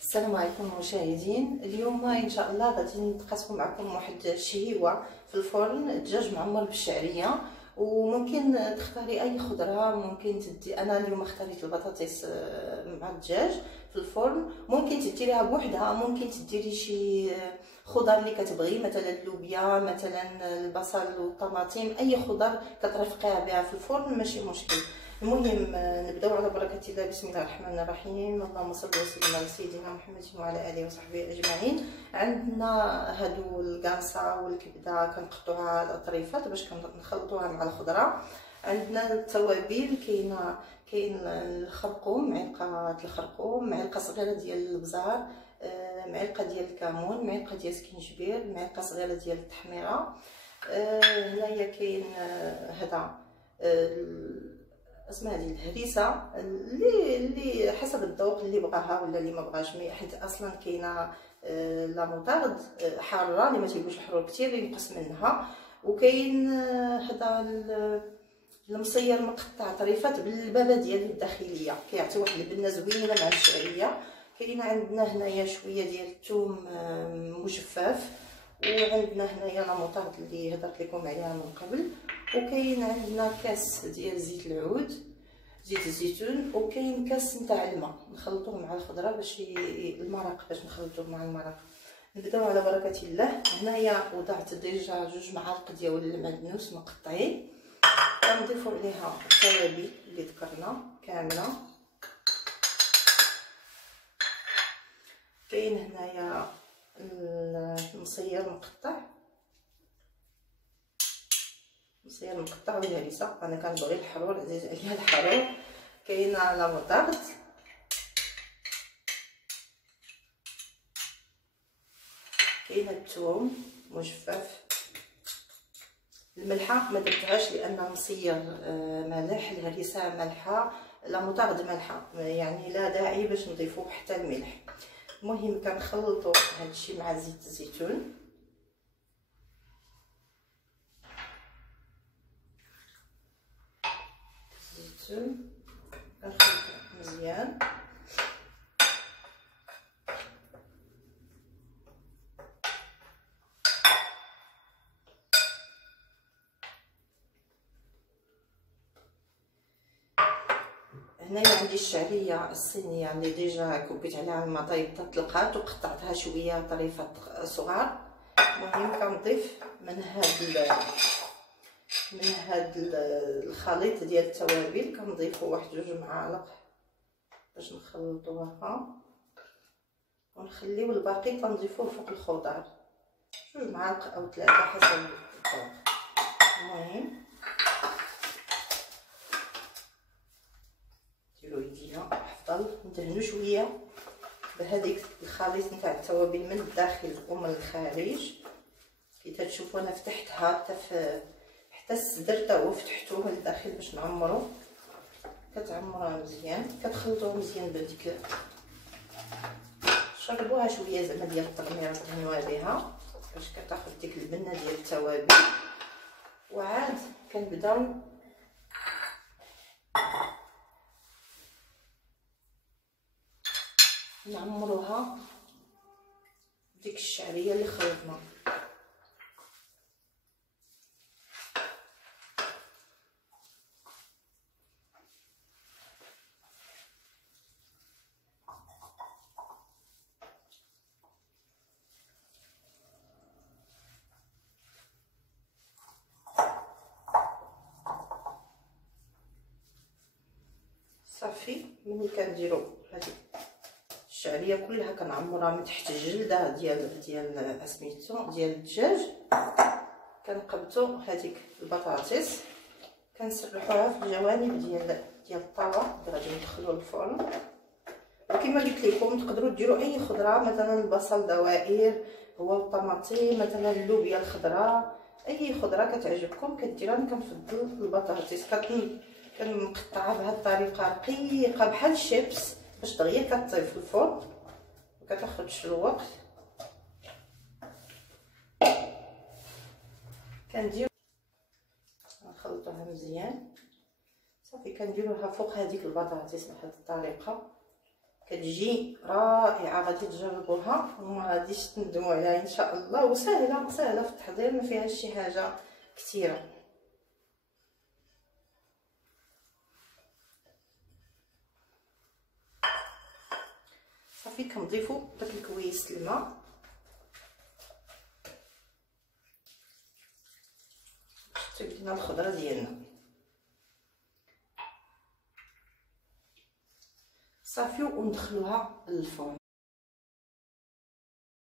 السلام عليكم مشاهدين. اليوم ان شاء الله غادي نتقاسم معكم واحد الشهيوه في الفرن، الدجاج معمر بالشعريه. وممكن تختاري اي خضره، ممكن تدي، انا اليوم اختاريت البطاطس مع الدجاج في الفرن. ممكن تديريها بوحدها، ممكن تديري شي خضر اللي كتبغي، مثلا اللوبيا، مثلا البصل والطماطم، اي خضر كترفقيها بها في الفرن ماشي مشكل. المهم نبداو على بركه الله. بسم الله الرحمن الرحيم. اللهم صل وسلم على سيدنا محمد وعلى اله وصحبه اجمعين. عندنا هادو الكانصه والكبده كنقطعوها على الاطريفات باش كنخلطوها مع الخضره. عندنا التوابل، كاين الخرقوم، معلقه الخرقوم، معلقه صغيره ديال البزار، معلقه ديال الكمون، معلقه ديال السكينجبير، معلقه صغيره ديال التحميره. هنايا كاين هذا اسمها هذه الهريسه اللي حسب الذوق، اللي بغاها ولا اللي ما بغاش، حيت اصلا كاينه لا موطارد حاره اللي ما تيبغيش الحرور كثير ينقص منها. وكاين هذا المصير مقطع طريفات بالبابه ديالو الداخليه، كيعطي واحد البنه زوينه مع الشعريه. كاين عندنا هنايا شويه ديال الثوم مجفف، وعندنا هنايا لا موطارد اللي هضرت لكم عليها من قبل. وكاين عندنا كاس ديال زيت العود، زيت الزيتون، وكاين كاس نتاع الماء نخلطوه مع الخضره باش المرق، باش نخلطوه مع المرق. نبداو على بركه الله. هنايا وضعت ديجا 2 معالق ديال المعدنوس مقطعين، كنضيفوا عليها التوابل اللي ذكرنا كامله. كاين هنايا المصير مقطع، مصير مقطع والهريسه، انا كنبغي الحرور، عزيز عليا الحرور. كاينه لا موطارد، كاينه الثوم مجفف. الملحه ما درتهاش لان مصير مالح، الهريسه مالحه، لا موطارد مالحه، يعني لا داعي باش نضيفو حتى الملح. المهم كنخلطوا هادشي مع زيت الزيتون. كنخلطو مزيان. هنايا عندي الشعريه الصينيه اللي ديجا كبيت عليها الماء طيب تطلقات وقطعتها شويه طريفات صغار. المهم كنضيف من هاد الخليط ديال التوابل، كنضيفو واحد 2 معالق باش نخلطوها، ونخليو الباقي كنضيفوه فوق الخضر، 2 معالق او 3 حسب الذوق. المهم ديروا يدينا افضل، ندهنو شويه بهذيك الخليط نتاع التوابل من الداخل ومن الخارج. كي تشوفوا انا فتحتها حتى الصدر تا هو فتحتوه للداخل باش نعمرو. كتعمروها مزيان، كتخلطوها مزيان بديك، شربوها شويه زعما ديال التغميره تدهنوها بها باش كتاخذ ديك البنه ديال التوابل. وعاد كنبداو نعمروها ديك الشعريه اللي خلطنا. صافي ملي كنديروا هذه الشعريه كلها كنعمرها من تحت الجلده ديال سميتو ديال الدجاج. كنقبطوا هذيك البطاطس، كنسرحوها في الجوانب ديال الطاوه اللي غادي ندخلوا للفرن. وكما قلت لكم تقدروا ديروا اي خضره، مثلا البصل دوائر، هو الطماطم، مثلا اللوبيا الخضراء، اي خضره كتعجبكم كديرها. انا كنفضل البطاطس كنقطعها بهذه الطريقه رقيقه بحال الشيبس باش دغيا كطيب في الفرن وكتاخدش الوقت. كندير نخلطوها مزيان صافي. كنديروها فوق هذيك البطاطس بهذه الطريقه، كتجي رائعه. غادي تجربوها وما غاديش تندموا عليها ان شاء الله. وسهله سهله في التحضير، ما فيهاش شي حاجه كثيره. صافي كنضيفوا داك الكويس الماء باش تبدينا الخضره ديالنا. صافي وندخلوها للفرن.